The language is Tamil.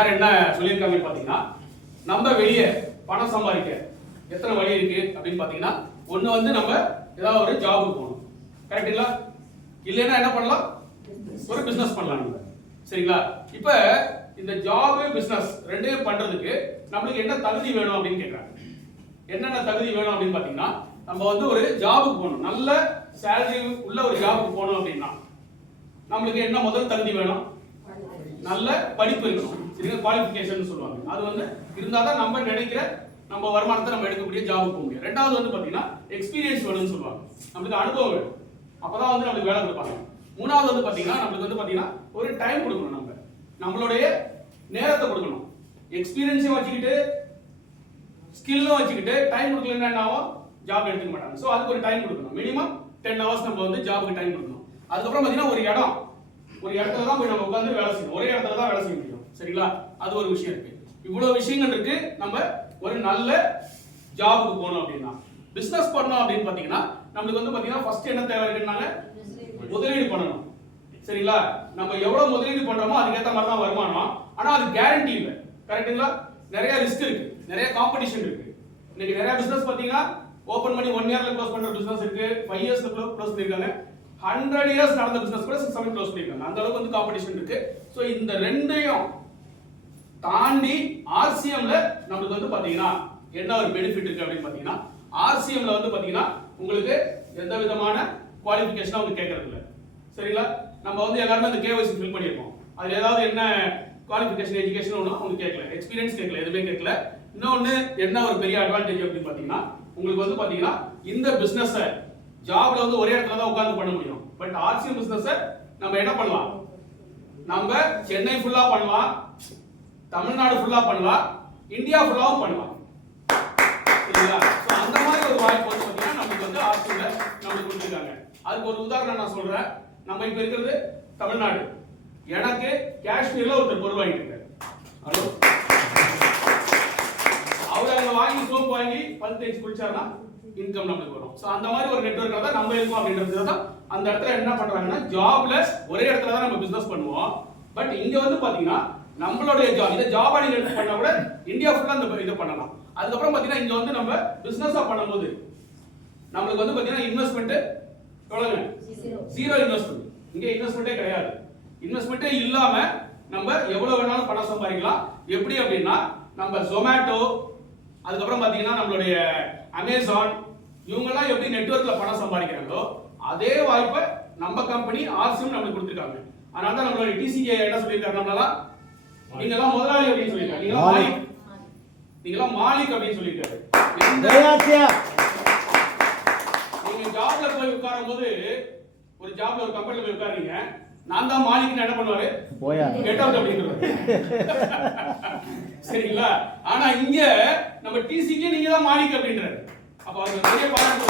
சார் என்ன சொல்லியிருக்காங்கன்னு பார்த்தீங்கன்னா, நம்ம வெளியே பணம் சம்பாதிக்க எத்தனை வழி இருக்கு அப்படின்னு பார்த்தீங்கன்னா, ஒன்று வந்து நம்ம ஏதாவது ஒரு ஜாபுக்கு போகணும், கரெக்டுங்களா? இல்லைன்னா என்ன பண்ணலாம், ஒரு பிசினஸ் பண்ணலாம் நம்ம, சரிங்களா? இப்போ இந்த ஜாப் பிசினஸ் ரெண்டையும் பண்றதுக்கு நம்மளுக்கு என்ன தகுதி வேணும் அப்படின்னு கேட்குறாங்க. என்னென்ன தகுதி வேணும் அப்படின்னு பார்த்தீங்கன்னா, நம்ம வந்து ஒரு ஜாபுக்கு போகணும், நல்ல சேலரி உள்ள ஒரு ஜாபுக்கு போகணும் அப்படின்னா நம்மளுக்கு என்ன முதல் தகுதி வேணும், நல்ல படிப்பு இருக்கணும், சரிங்களா? குவாலிஃபிகேஷன் சொல்லுவாங்க. அது வந்து இருந்தால் தான் நம்ம நினைக்கிற நம்ம வருமானத்தை நம்ம எடுக்கக்கூடிய ஜாபுக்கு போக முடியும். ரெண்டாவது வந்து பார்த்தீங்கன்னா எக்ஸ்பீரியன்ஸ் வேணும்னு சொல்லுவாங்க, நம்மளுக்கு அனுபவம் வேணும், அப்பதான் வந்து நம்மளுக்கு வேலை கொடுப்பாங்க. மூணாவது வந்து பார்த்தீங்கன்னா நம்மளுக்கு வந்து பார்த்தீங்கன்னா ஒரு டைம் கொடுக்கணும், நம்மளுடைய நேரத்தை கொடுக்கணும். எக்ஸ்பீரியன்ஸையும் வச்சுக்கிட்டு ஸ்கில்லும் வச்சுக்கிட்டு டைம் கொடுக்கலன்னா என்ன ஆகும், ஜாப் எடுத்துக்க மாட்டாங்க. ஸோ அதுக்கு ஒரு டைம் கொடுக்கணும், மினிமம் 10 hours நம்ம வந்து ஜாபுக்கு டைம் கொடுக்கணும். அதுக்கப்புறம் பார்த்தீங்கன்னா ஒரு இடத்துல தான் போய் நம்ம உட்காந்து வேலை செய்யணும், ஒரே இடத்துல தான் வேலை செய்ய முடியும், சரிங்களா? அது ஒரு விஷயம் இருக்கு. இவ்வளவு விஷயங்கள் இருக்கு. நம்ம ஒரு நல்ல ஜாபுக்கு போகணும் அப்படின்னா, பிசினஸ் பண்ணணும் அப்படின்னு பார்த்தீங்கன்னா நம்மளுக்கு வந்து பார்த்தீங்கன்னா ஃபர்ஸ்ட் என்ன தேவை இருக்குன்னாங்க, முதலீடு பண்ணணும், சரிங்களா? நம்ம எவ்வளவு முதலீடு பண்றோமோ அதுக்கேற்ற மாதிரி தான் வருமானம். ஆனா அது கேரண்டி இல்லை, கரெக்டுங்களா? நிறைய ரிஸ்க் இருக்கு, நிறைய காம்படிஷன் இருக்கு. இன்னைக்கு நிறைய பிசினஸ் பாத்தீங்கன்னா ஓபன் பண்ணி 1 yearல க்ளோஸ் பண்ற பிசினஸ் இருக்கு, 5 yearsல க்ளோஸ் பண்ணிருக்காங்க, 100 years நடந்த பிசினஸ் கூட 6 months க்ளோஸ் பண்ணிருக்காங்க. அந்த அளவுக்கு வந்து காம்படிஷன் இருக்கு. சோ இந்த ரெண்டையும் தாண்டி ஆர்சிஎம்ல நமக்கு வந்து பாத்தீங்கன்னா என்ன ஒரு பெனிஃபிட் இருக்கு அப்படின்னு பாத்தீங்கன்னா, ஆர்சிஎம்ல வந்து பாத்தீங்கன்னா உங்களுக்கு எந்த விதமான குவாலிஃபிகேஷனும் அவங்க கேட்கறது இல்லை, சரிங்களா? நம்ம வந்து எல்லாரும் அந்த கேஒய்சி ஃபில் பண்ணிருக்கோம், அதுல ஏதாவது என்ன குவாலிஃபிகேஷன் எஜுகேஷன் ஒன்று அவங்க கேட்கல, எக்ஸ்பீரியன்ஸ் கேட்கல, எதுவுமே கேட்கல. இன்னொன்று என்ன ஒரு பெரிய அட்வான்டேஜ் அப்படின்னு பார்த்தீங்கன்னா, உங்களுக்கு வந்து பார்த்தீங்கன்னா இந்த பிஸ்னஸை ஜாப்ல வந்து ஒரே இடத்துல தான் உட்காந்து பண்ண முடியும். பட் ஆர்சிஎம் பிஸ்னஸை நம்ம என்ன பண்ணலாம், நம்ம சென்னை ஃபுல்லா பண்ணலாம், தமிழ்நாடு ஃபுல்லா பண்ணலாம், இந்தியா ஃபுல்லாவும் பண்ணலாம், சரிங்களா? ஸோ அந்த மாதிரி ஒரு வாய்ப்பு வந்து பார்த்தீங்கன்னா நமக்கு வந்து ஆர்சிஎம்ல நமக்கு கொடுத்துருக்காங்க. அதுக்கு ஒரு உதாரணம் நான் சொல்றேன். நம்ம இப்போ இருக்கிறது தமிழ்நாடு. எனக்கு காஷ்மீர்ல ஒருத்தர் பொருள் வாங்கிட்டு இருக்காரு, அவர் அங்க வாங்கி சோப் வாங்கி பல் தேய்ச்சி குளிச்சாருன்னா இன்கம் நம்மளுக்கு வரும். சோ அந்த மாதிரி ஒரு நெட்வொர்க்ல தான் நம்ம இருக்கோம் அப்படின்றது தான். அந்த இடத்துல என்ன பண்றாங்கன்னா, ஜாப்ல ஒரே இடத்துல தான் நம்ம பிசினஸ் பண்ணுவோம். பட் இங்க வந்து பாத்தீங்கன்னா நம்மளுடைய ஜாப், இந்த ஜாப் நீங்க எடுத்து பண்ணா கூட இந்தியா ஃபுல்லா இந்த இது பண்ணலாம். அதுக்கப்புறம் பாத்தீங்கன்னா இங்க வந்து நம்ம பிசினஸா பண்ணும்போது நம்மளுக்கு வந்து பாத்தீங்கன்னா இன்வெஸ்ட்மெண்ட் எவ்வளவுங்க, 0 இன்வெஸ்ட்மெண்ட். இங்க இன்வெஸ்ட்மெண்டே கிடையாது. இன்வெஸ்ட்மெண்டே இல்லாம நம்ம எவ்வளவு வேணாலும் பணம் சம்பாதிக்கலாம். எப்படி அப்படின்னா, நம்ம ஜொமேட்டோ, அதுக்கப்புறம் பாத்தீங்கன்னா நம்மளுடைய அமேசான், இவங்கெல்லாம் எப்படி நெட்வொர்க்ல பணம் சம்பாதிக்கிறாங்களோ அதே வாய்ப்பை நம்ம கம்பெனி ஆர்சிஎம் நமக்கு கொடுத்துருக்காங்க. அதனால தான் நம்மளுடைய டிசிகே என்ன சொல்லியிருக்காரு, நம்மளாம் நீங்கெல்லாம் முதலாளி அப்படின்னு சொல்லியிருக்காரு, நீங்கெல்லாம் மாலிக் அப்படின்னு சொல்லியிருக்காரு. நீங்க ஜாப்ல போய் உட்காரும் போது, ஒரு ஜாப்ல ஒரு கம்பெனில போய் உட்காருங்க, நான் தான் மாலிக்னு என்ன பண்ணுவாரு, கெட் அவுட் அப்படின்றாரு, சரிங்களா? ஆனா இங்க நம்ம டிசிக்கு நீங்க தான் மாலிக் அப்படின்றாரு. அப்ப அது பெரிய பாராட்டு.